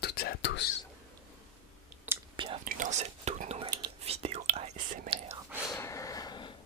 toutes et à tous, bienvenue dans cette toute nouvelle vidéo ASMR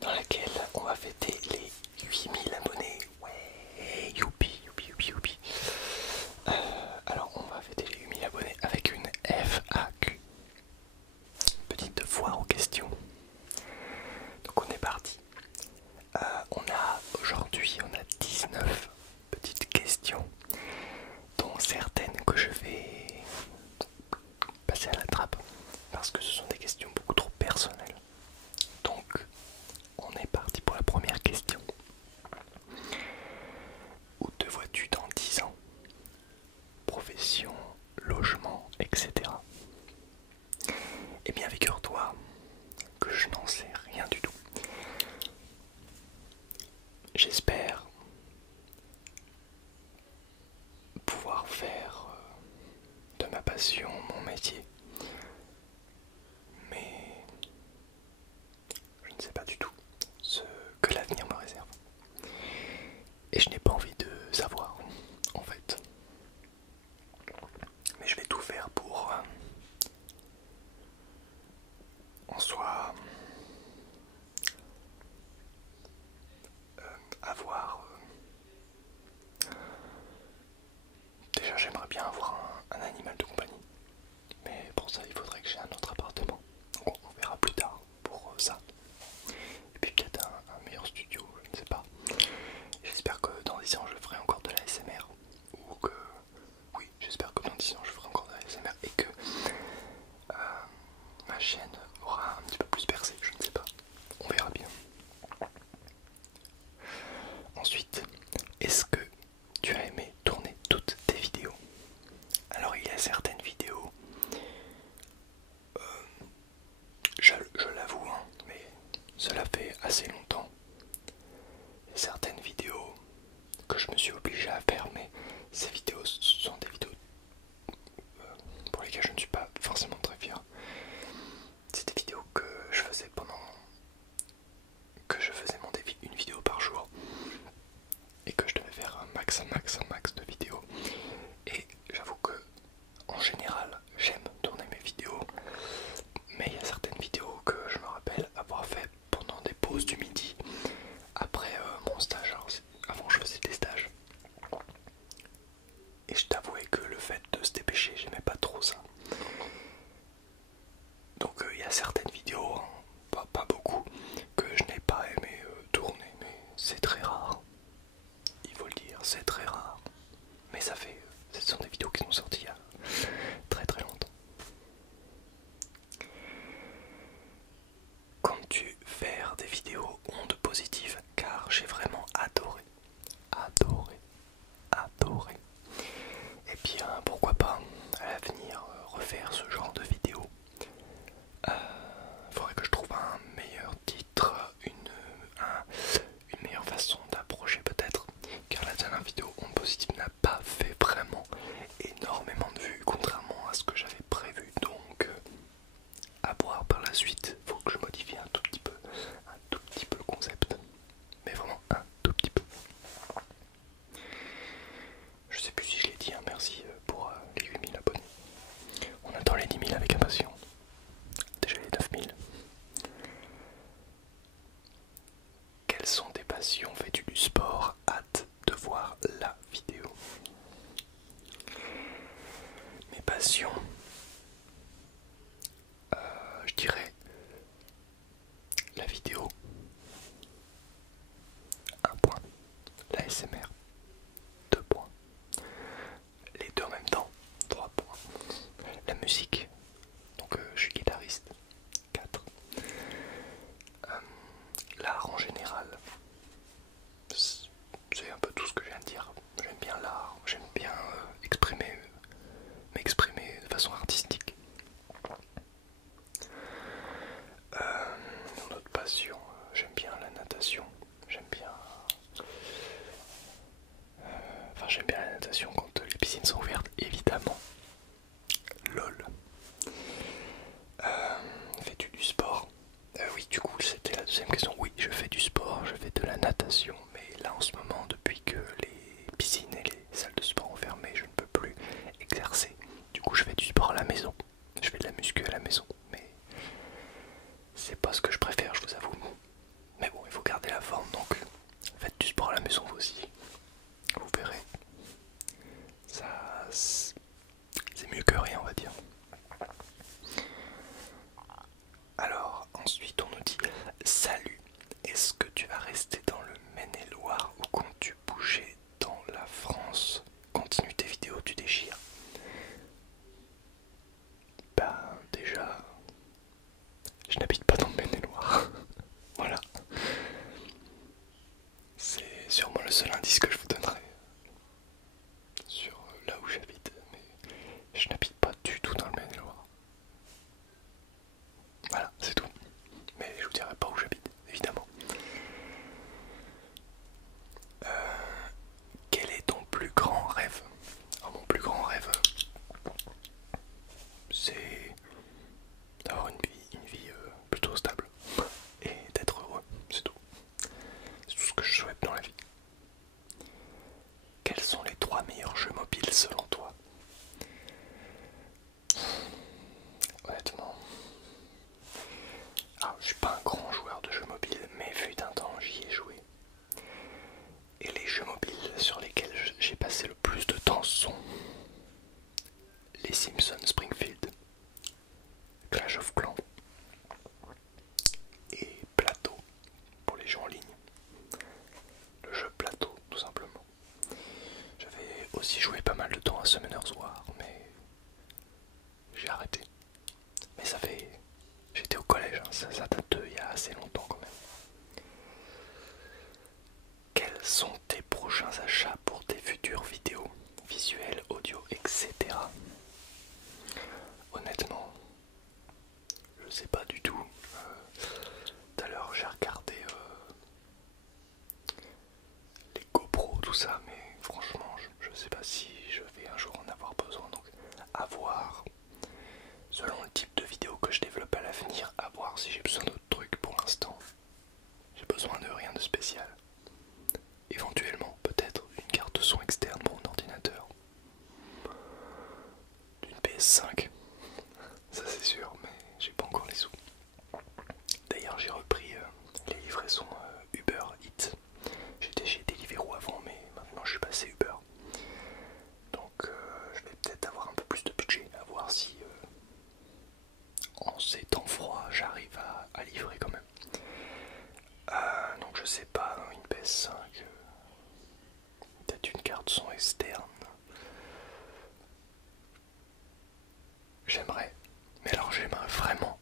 dans laquelle on va fêter les 8000 abonnés. Ouais, youpi, youpi, youpi, youpi. Alors on va fêter les 8000 abonnés avec une FAQ, petite foire aux questions. Donc on est parti. Aujourd'hui on a 19 petites questions, dont certaines que je vais passer à la trappe parce que ce sont des questions beaucoup trop personnelles. Donc on est parti pour la première question. Où te vois-tu dans 10 ans? Profession, logement, etc. Eh bien figure-toi que je n'en sais rien du tout. J'espère pouvoir faire de ma passion mon métier, mais je ne sais pas du tout ce que l'avenir me réserve. Et je n'ai pas envie de savoir, en fait. Mais je vais tout faire pour en soi avoir... Déjà j'aimerais bien avoir un animal de compagnie. Mais pour ça il faudrait que j'ai un autre appartement. Donc on verra plus tard pour ça. Et puis peut-être un meilleur studio, je ne sais pas. J'espère que dans 10 ans je ferai encore de la ASMR. Ou que... Oui, j'espère que dans 10 ans je ferai encore de la ASMR et que ma chaîne aura un petit peu plus percé, je ne sais pas. On verra bien. Ensuite, est-ce que tu as aimé tourner toutes tes vidéos? Alors il y a certaines vidéos, je l'avoue, hein, mais cela fait assez longtemps. Il y a certaines vidéos que je me suis obligé à faire, mais ces vidéos sont des vidéos pour lesquelles je ne suis pas forcément très fier. C'est des vidéos que je faisais monter une vidéo par jour et que je devais faire un max de vidéos. Et j'avoue que en général j'aime tourner mes vidéos, mais il y a certaines vidéos que je me rappelle avoir fait pendant des pauses du midi après mon stage. Alors, avant je faisais des stages et je t'avouais que le fait de se dépêcher, j'aimais pas trop ça. Donc il y a certaines vidéos, hein, pas beaucoup, que je n'ai pas aimé tourner, mais c'est très rare. Il faut le dire, c'est très rare. Mais ça fait... ce sont des vidéos qui sont sorties il y a très longtemps. Comptes-tu faire des vidéos ondes positives? Car j'ai vraiment adoré. Et bien pourquoi pas à l'avenir refaire ce genre de vidéos. Il faudrait que je trouve un meilleur titre, une meilleure façon d'approcher peut-être, car la dernière vidéo ondes positives n'a pas fait vraiment énormément de vues, contrairement à ce que j'avais prévu. Donc à voir par la suite, faut que je modifie un tout petit peu le concept, mais vraiment un tout petit peu. Je sais plus si je l'ai dit, hein, merci pour les 8000 abonnés. On attend les 10 000 avec impatience. Déjà les 9000. Quelles sont tes passions? Fais-tu du sport? Hâte de voir la vidéo. Mes passions, je dirais la vidéo, 1 point. La SMR, 2 points. Les deux en même temps, 3 points. La musique, donc je suis guitariste, 4. L'art en général, c'est un peu tout ce que je viens de dire. J'aime bien l'art, j'aime bien m'exprimer de façon Ensuite on nous dit salut, est-ce que tu vas rester dans le Maine-et-Loire ou comptes-tu bouger dans la France? Continue tes vidéos, tu déchires. Bah déjà, je n'habite pas dans le Maine-et-Loire. Voilà. C'est sûrement le seul indice que je vous donnerai sur là où j'habite, mais je n'habite pas du tout dans le Maine-et-Loire. Voilà, c'est tout. Mais je vous dirai pas où j'habite, évidemment. Quel est ton plus grand rêve? Mon plus grand rêve, c'est d'avoir une vie plutôt stable et d'être heureux, c'est tout. C'est tout ce que je souhaite dans la vie. Quels sont les 3 meilleurs jeux mobiles selon toi? Honnêtement, je suis pas un grand joueur de jeux mobiles, mais fut un temps j'y ai joué. Et les jeux mobiles sur lesquels j'ai passé le plus de temps sont les Simpsons Springfield, Clash of Clans et Plateau pour les jeux en ligne. Le jeu Plateau, tout simplement. J'avais aussi joué pas mal de temps à Summoner's War, mais j'ai arrêté. Mais ça fait... J'étais au collège, hein, ça date d'il y a assez longtemps quand même. Quels sont tes prochains achats pour tes futures vidéos, visuels, audio, etc. Honnêtement, je sais pas du tout. Tout à l'heure j'ai regardé les GoPro, tout ça, mais franchement je sais pas si je vais un jour en avoir besoin, donc à voir. Selon le type de vidéo que je développe à l'avenir, à voir si j'ai besoin d'autres trucs. Pour l'instant, j'ai besoin de rien de spécial. Éventuellement, peut-être une carte de son externe pour mon ordinateur. D'une PS5, ça c'est sûr, mais j'ai pas encore les sous. D'ailleurs, j'ai repris les livraisons Uber Eats. J'étais chez Deliveroo avant, mais maintenant je suis passé Uber. Donc je vais peut-être avoir un peu plus de budget, à voir si en ces temps froids j'arrive à livrer quand même. Donc je sais pas, une PS5, peut-être une carte son externe. J'aimerais, mais alors j'aimerais vraiment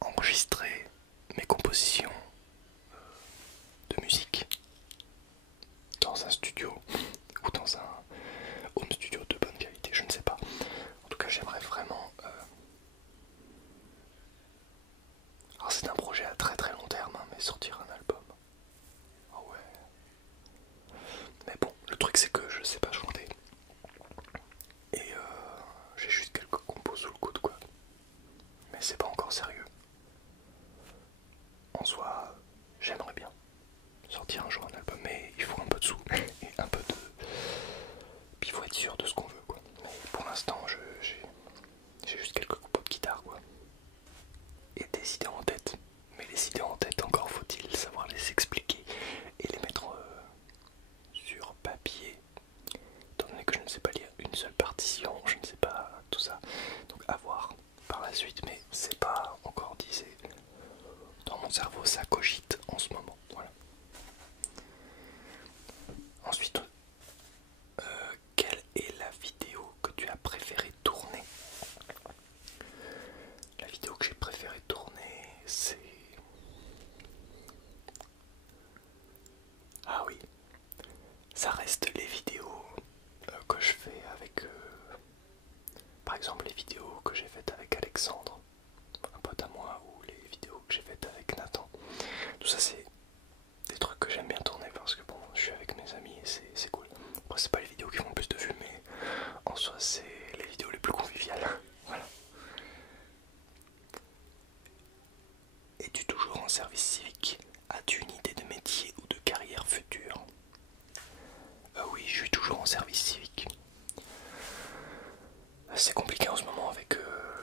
enregistrer mes compositions de musique dans un studio ou dans un home studio de bonne qualité, je ne sais pas. En tout cas, j'aimerais vraiment. Alors, c'est un projet à très très long terme, hein, mais sortir un album. Ah ouais. Mais bon, le truc c'est que je sais pas chanter. Et j'ai juste quelques compos sous le coude, quoi. Mais c'est pas encore sérieux. En soi, j'aimerais bien sortir un jour un album, mais il faut un peu de sous et un peu de. Puis il faut être sûr de ce qu'on veut, quoi. Mais pour l'instant, j'ai juste quelques compos de guitare, quoi. Et des idées en tête. Mais les idées en tête, encore faut-il savoir les expliquer et les mettre sur papier. Étant donné que je ne sais pas lire une seule partition, je ne sais pas tout ça. Donc à voir par la suite, mais c'est pas encore dit. Dans mon cerveau, ça cogite en ce moment. Voilà. Ensuite, quelle est la vidéo que tu as préféré tourner? La vidéo que j'ai préféré tourner, c'est... Ah oui, ça reste les vidéos que je fais avec... par exemple les vidéos que j'ai faites avec Alexandre, un pote à moi, ou les vidéos que j'ai faites avec Nathan. Tout ça c'est des trucs que j'aime bien tourner parce que bon, je suis avec mes amis et c'est cool. Après c'est pas les vidéos qui font le plus de vues, mais en soi c'est les vidéos les plus conviviales. Voilà. Es-tu toujours en service civique? As-tu une idée de métier ou de carrière future? Oui, je suis toujours en service civique. C'est compliqué en ce moment avec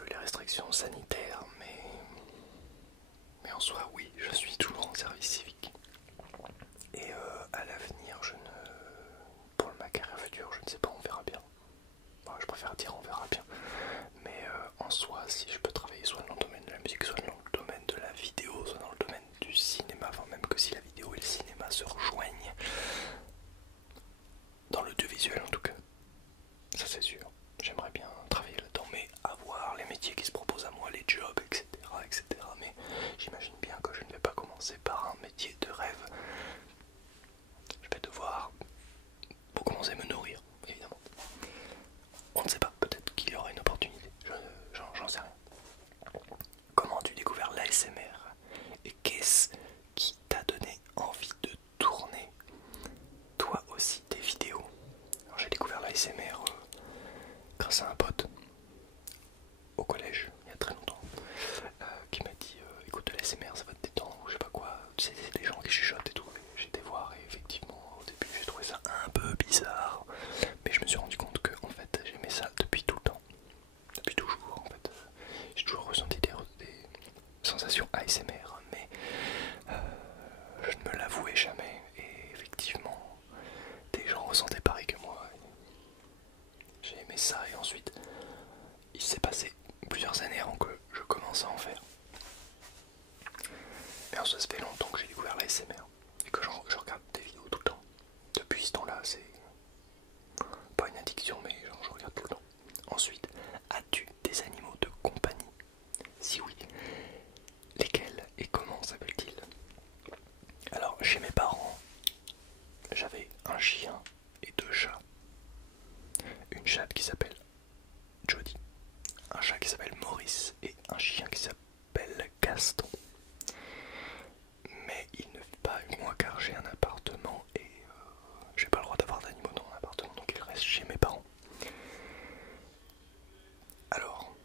les restrictions sanitaires, mais en soi, oui, je suis toujours en service civique. Et à l'avenir, pour ma carrière future, je ne sais pas, on verra bien. Enfin, je préfère dire on verra bien. Mais en soi, si je peux j'ai aimé ça et ensuite il s'est passé plusieurs années avant que je commence à en faire. Mais ça fait longtemps que j'ai découvert la SMR et que je regarde des vidéos tout le temps. Depuis ce temps-là, c'est pas une addiction, mais genre, je regarde tout le temps. Ensuite, as-tu des animaux de compagnie? Si oui, lesquels et comment s'appellent-ils? Alors, chez mes parents, j'avais un chien et 2 chats. Une chatte qui s'appelle Jody, un chat qui s'appelle Maurice et un chien qui s'appelle Gaston. Mais il ne vit pas avec moi car j'ai un appartement et j'ai pas le droit d'avoir d'animaux dans mon appartement, donc il reste chez mes parents. Alors,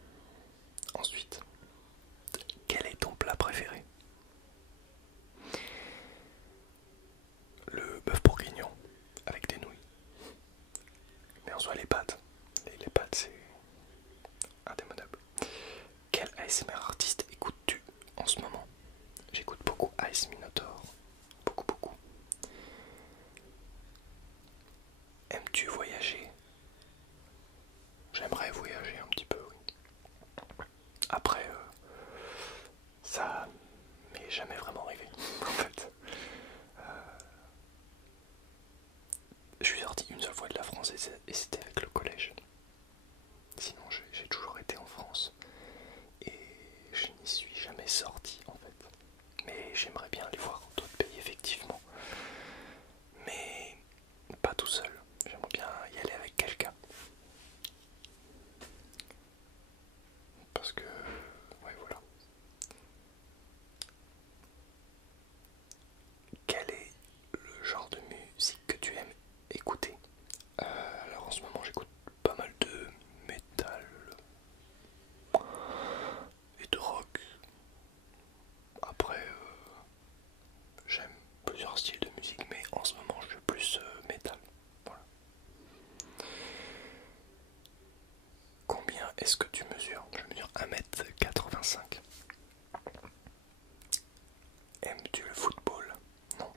ensuite, quel est ton plat préféré? Le bœuf bourguignon avec des nouilles. Mais en soi les pâtes. Les pâtes c'est indémodable. Quel ASMR artiste écoutes-tu en ce moment? J'écoute beaucoup Ice Minotaur. Beaucoup. Aimes-tu voyager? J'aimerais voyager un petit peu, oui. Après, ça m'est jamais vraiment arrivé, en fait. Je suis sorti une seule fois de la France et c'était avec le collège. Sinon, j'ai toujours été en France et je n'y suis jamais sorti, en fait. Mais j'aimerais bien aller voir d'autres pays, effectivement. Mais pas tout seul. J'aimerais bien y aller avec quelqu'un. Parce que, ouais, voilà. Quel est le genre de musique que tu aimes écouter? Alors en ce moment j'écoute pas mal de métal et de rock. Après j'aime plusieurs styles de musique, mais en ce moment je suis plus métal. Voilà. Combien est-ce que tu mesures? Je mesure 1m85. Aimes-tu le football? Non.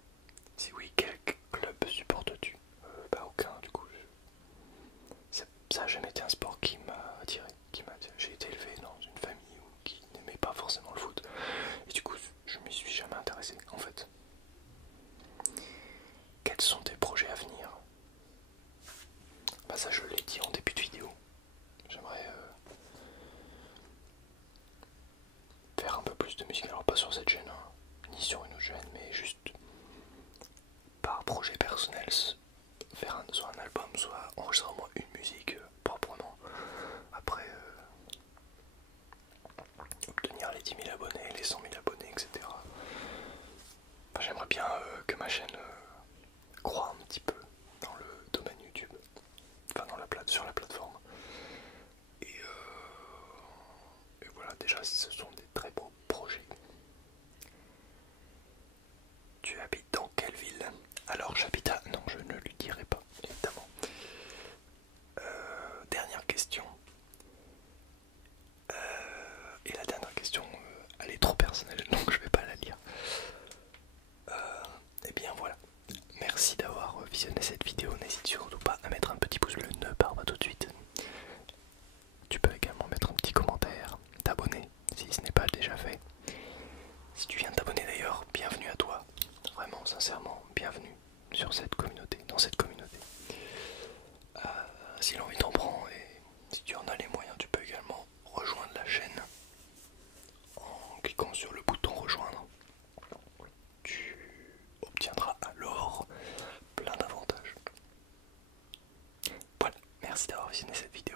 Si oui, quel club supportes-tu? Bah aucun du coup. Ça n'a jamais été un sport qui m'a attiré. J'ai été élevé dans une famille qui n'aimait pas forcément le foot. Et du coup, je m'y suis jamais intéressé en fait. Quels sont tes projets à venir? Bah ça je l'ai dit en début de vidéo. J'aimerais faire un peu plus de musique. Alors pas sur cette chaîne, hein, ni sur une autre chaîne, mais juste par projet personnel. Faire soit un album, soit enregistrer au moins une musique proprement. Après obtenir les 10 000 abonnés, les 100 000 abonnés, etc. Enfin, j'aimerais bien que ma chaîne croît un petit peu dans le domaine YouTube, enfin sur la plateforme. Et voilà, déjà ce sont des très beaux projets. Tu habites dans quelle ville? Alors j'habite à... Non, je ne lui dirai pas, évidemment. Dernière question. Et la dernière question, elle est trop personnelle, donc je vais pas la lire. Et bien voilà. Merci d'avoir visionné cette vidéo. N'hésite surtout pas à mettre un petit pouce bleu, ne pars pas tout de suite. Tu peux également mettre un petit commentaire, t'abonner si ce n'est pas déjà fait. Si tu viens de t'abonner d'ailleurs, bienvenue à toi. Vraiment, sincèrement, bienvenue sur cette communauté, dans cette communauté. Si l'envie t'en prend et si tu en as les moyens, tu peux également rejoindre la chaîne en cliquant sur le bouton rejoindre. Tu obtiendras alors plein d'avantages. Voilà, merci d'avoir visionné cette vidéo.